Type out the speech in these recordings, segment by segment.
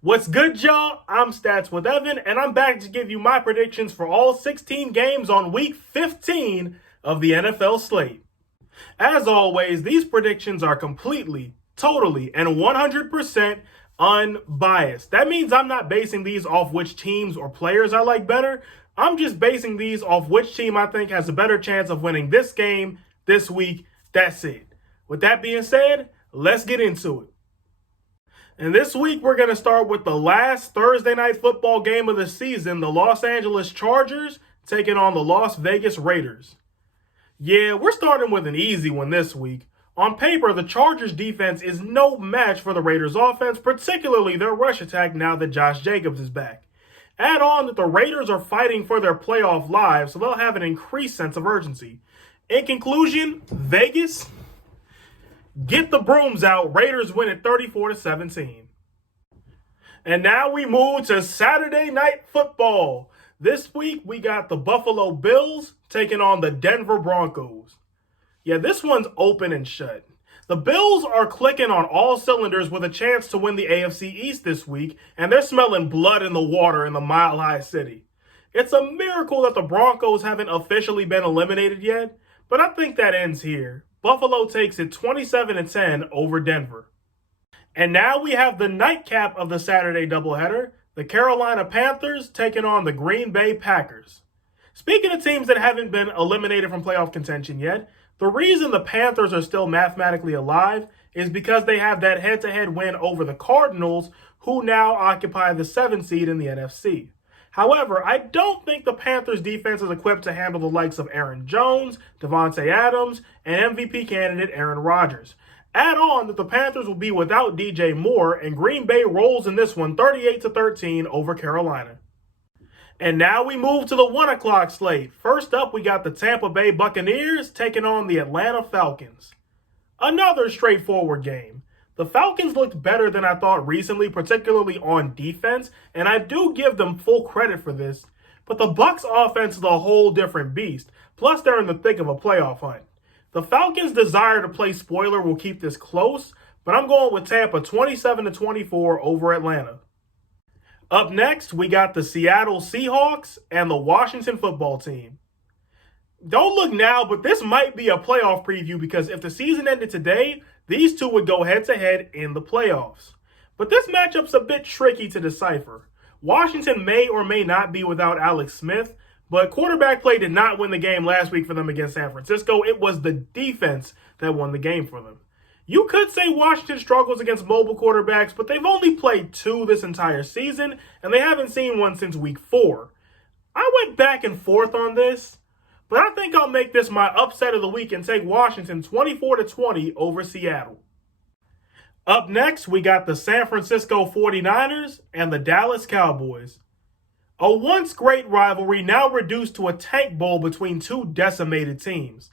What's good, y'all? I'm Stats with Evan, and I'm back to give you my predictions for all 16 games on Week 15 of the NFL slate. As always, these predictions are completely, totally, and 100% unbiased. That means I'm not basing these off which teams or players I like better. I'm just basing these off which team I think has a better chance of winning this game this week. That's it. With that being said, let's get into it. And this week, we're going to start with the last Thursday night football game of the season, the Los Angeles Chargers taking on the Las Vegas Raiders. Yeah, we're starting with an easy one this week. On paper, the Chargers defense is no match for the Raiders offense, particularly their rush attack now that Josh Jacobs is back. Add on that the Raiders are fighting for their playoff lives, so they'll have an increased sense of urgency. In conclusion, Vegas, get the brooms out. Raiders win at 34-17. And now we move to Saturday Night Football. This week we got the Buffalo Bills taking on the Denver Broncos. Yeah, this one's open and shut. The Bills are clicking on all cylinders with a chance to win the AFC East this week, and they're smelling blood in the water in the Mile High City. It's a miracle that the Broncos haven't officially been eliminated yet, but I think that ends here. Buffalo takes it 27-10 over Denver. And now we have the nightcap of the Saturday doubleheader, the Carolina Panthers taking on the Green Bay Packers. Speaking of teams that haven't been eliminated from playoff contention yet, the reason the Panthers are still mathematically alive is because they have that head-to-head win over the Cardinals, who now occupy the 7th seed in the NFC. However, I don't think the Panthers defense is equipped to handle the likes of Aaron Jones, Devontae Adams, and MVP candidate Aaron Rodgers. Add on that the Panthers will be without DJ Moore, and Green Bay rolls in this one 38-13 over Carolina. And now we move to the 1 o'clock slate. First up, we got the Tampa Bay Buccaneers taking on the Atlanta Falcons. Another straightforward game. The Falcons looked better than I thought recently, particularly on defense, and I do give them full credit for this. But the Bucs offense is a whole different beast, plus they're in the thick of a playoff hunt. The Falcons' desire to play spoiler will keep this close, but I'm going with Tampa 27-24 over Atlanta. Up next, we got the Seattle Seahawks and the Washington football team. Don't look now, but this might be a playoff preview because if the season ended today, these two would go head-to-head in the playoffs. But this matchup's a bit tricky to decipher. Washington may or may not be without Alex Smith, but quarterback play did not win the game last week for them against San Francisco. It was the defense that won the game for them. You could say Washington struggles against mobile quarterbacks, but they've only played 2 this entire season, and they haven't seen one since week 4. I went back and forth on this, but I think I'll make this my upset of the week and take Washington 24-20 over Seattle. Up next, we got the San Francisco 49ers and the Dallas Cowboys. A once great rivalry now reduced to a tank bowl between two decimated teams.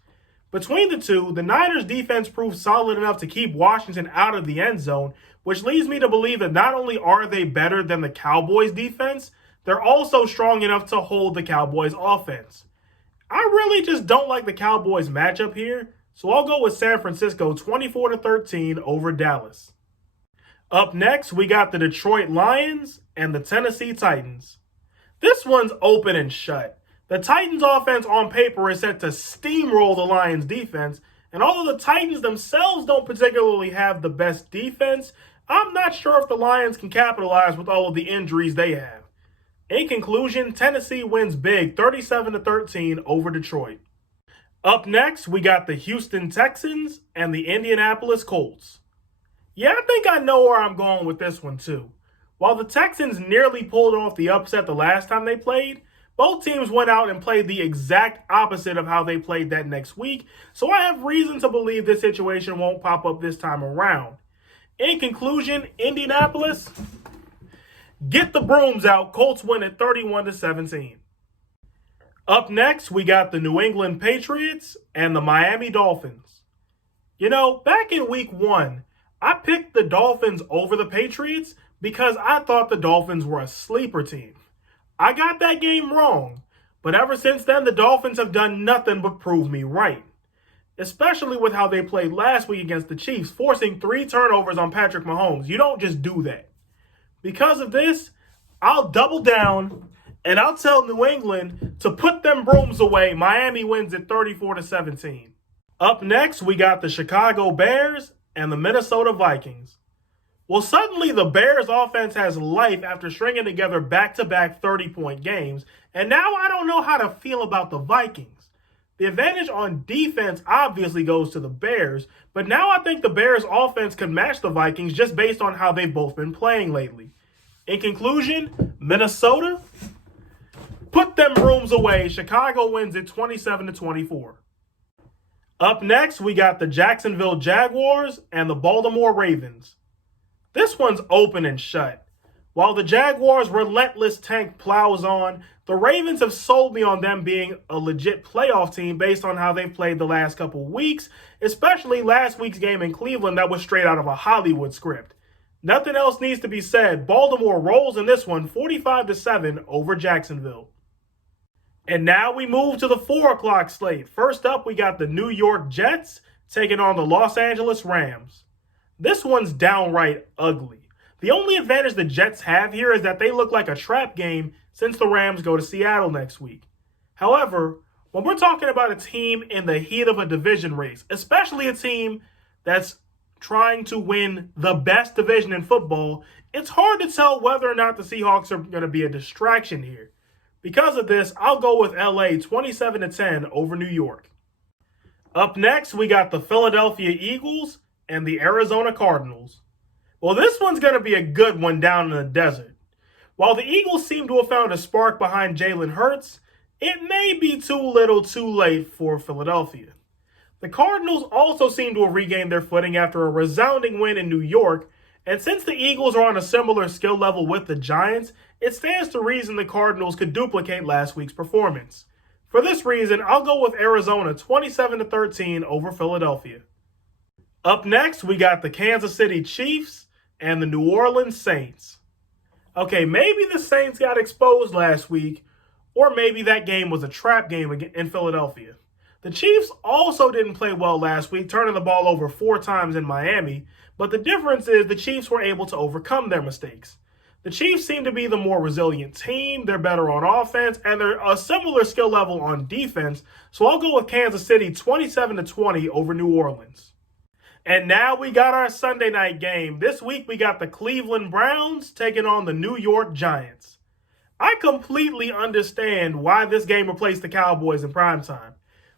Between the two, the Niners defense proved solid enough to keep Washington out of the end zone, which leads me to believe that not only are they better than the Cowboys defense, they're also strong enough to hold the Cowboys offense. I really just don't like the Cowboys matchup here, so I'll go with San Francisco 24-13 over Dallas. Up next, we got the Detroit Lions and the Tennessee Titans. This one's open and shut. The Titans offense on paper is set to steamroll the Lions defense, and although the Titans themselves don't particularly have the best defense, I'm not sure if the Lions can capitalize with all of the injuries they have. In conclusion, Tennessee wins big 37-13 over Detroit. Up next, we got the Houston Texans and the Indianapolis Colts. Yeah, I think I know where I'm going with this one too. While the Texans nearly pulled off the upset the last time they played, both teams went out and played the exact opposite of how they played that next week, so I have reason to believe this situation won't pop up this time around. In conclusion, Indianapolis, get the brooms out. Colts win at 31-17. Up next, we got the New England Patriots and the Miami Dolphins. You know, back in week 1, I picked the Dolphins over the Patriots because I thought the Dolphins were a sleeper team. I got that game wrong, but ever since then, the Dolphins have done nothing but prove me right. Especially with how they played last week against the Chiefs, forcing 3 turnovers on Patrick Mahomes. You don't just do that. Because of this, I'll double down and I'll tell New England to put them brooms away. Miami wins at 34-17. Up next, we got the Chicago Bears and the Minnesota Vikings. Well, suddenly the Bears offense has life after stringing together back-to-back 30-point games, and now I don't know how to feel about the Vikings. The advantage on defense obviously goes to the Bears, but now I think the Bears offense can match the Vikings just based on how they've both been playing lately. In conclusion, Minnesota, put them brooms away. Chicago wins at 27-24. Up next, we got the Jacksonville Jaguars and the Baltimore Ravens. This one's open and shut. While the Jaguars' relentless tank plows on, the Ravens have sold me on them being a legit playoff team based on how they've played the last couple weeks, especially last week's game in Cleveland that was straight out of a Hollywood script. Nothing else needs to be said. Baltimore rolls in this one 45-7 over Jacksonville. And now we move to the 4 o'clock slate. First up, we got the New York Jets taking on the Los Angeles Rams. This one's downright ugly. The only advantage the Jets have here is that they look like a trap game since the Rams go to Seattle next week. However, when we're talking about a team in the heat of a division race, especially a team that's trying to win the best division in football, it's hard to tell whether or not the Seahawks are going to be a distraction here. Because of this, I'll go with LA 27-10 over New York. Up next, we got the Philadelphia Eagles and the Arizona Cardinals. Well, this one's going to be a good one down in the desert. While the Eagles seem to have found a spark behind Jalen Hurts, it may be too little too late for Philadelphia. The Cardinals also seem to have regained their footing after a resounding win in New York, and since the Eagles are on a similar skill level with the Giants, it stands to reason the Cardinals could duplicate last week's performance. For this reason, I'll go with Arizona 27-13 over Philadelphia. Up next, we got the Kansas City Chiefs and the New Orleans Saints. Okay, maybe the Saints got exposed last week, or maybe that game was a trap game in Philadelphia. The Chiefs also didn't play well last week, turning the ball over 4 times in Miami, but the difference is the Chiefs were able to overcome their mistakes. The Chiefs seem to be the more resilient team, they're better on offense, and they're a similar skill level on defense, so I'll go with Kansas City 27-20 over New Orleans. And now we got our Sunday night game. This week we got the Cleveland Browns taking on the New York Giants. I completely understand why this game replaced the Cowboys in primetime.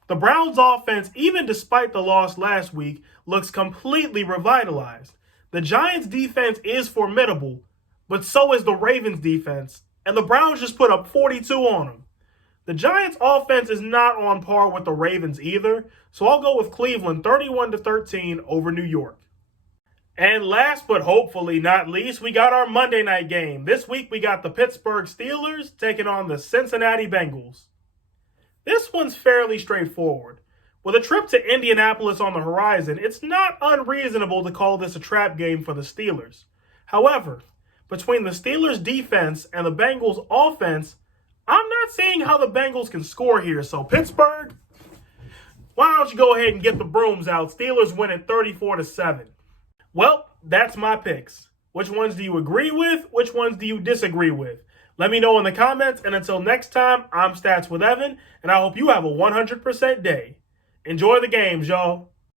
The Browns' offense, even despite the loss last week, looks completely revitalized. The Giants' defense is formidable, but so is the Ravens' defense, and the Browns just put up 42 on them. The Giants' offense is not on par with the Ravens either, so I'll go with Cleveland 31-13 over New York. And last but hopefully not least, we got our Monday night game. This week we got the Pittsburgh Steelers taking on the Cincinnati Bengals. This one's fairly straightforward. With a trip to Indianapolis on the horizon, it's not unreasonable to call this a trap game for the Steelers. However, between the Steelers' defense and the Bengals' offense, I'm not seeing how the Bengals can score here. So Pittsburgh, why don't you go ahead and get the brooms out? Steelers win at 34-7. Well, that's my picks. Which ones do you agree with? Which ones do you disagree with? Let me know in the comments. And until next time, I'm Stats with Evan, and I hope you have a 100% day. Enjoy the games, y'all.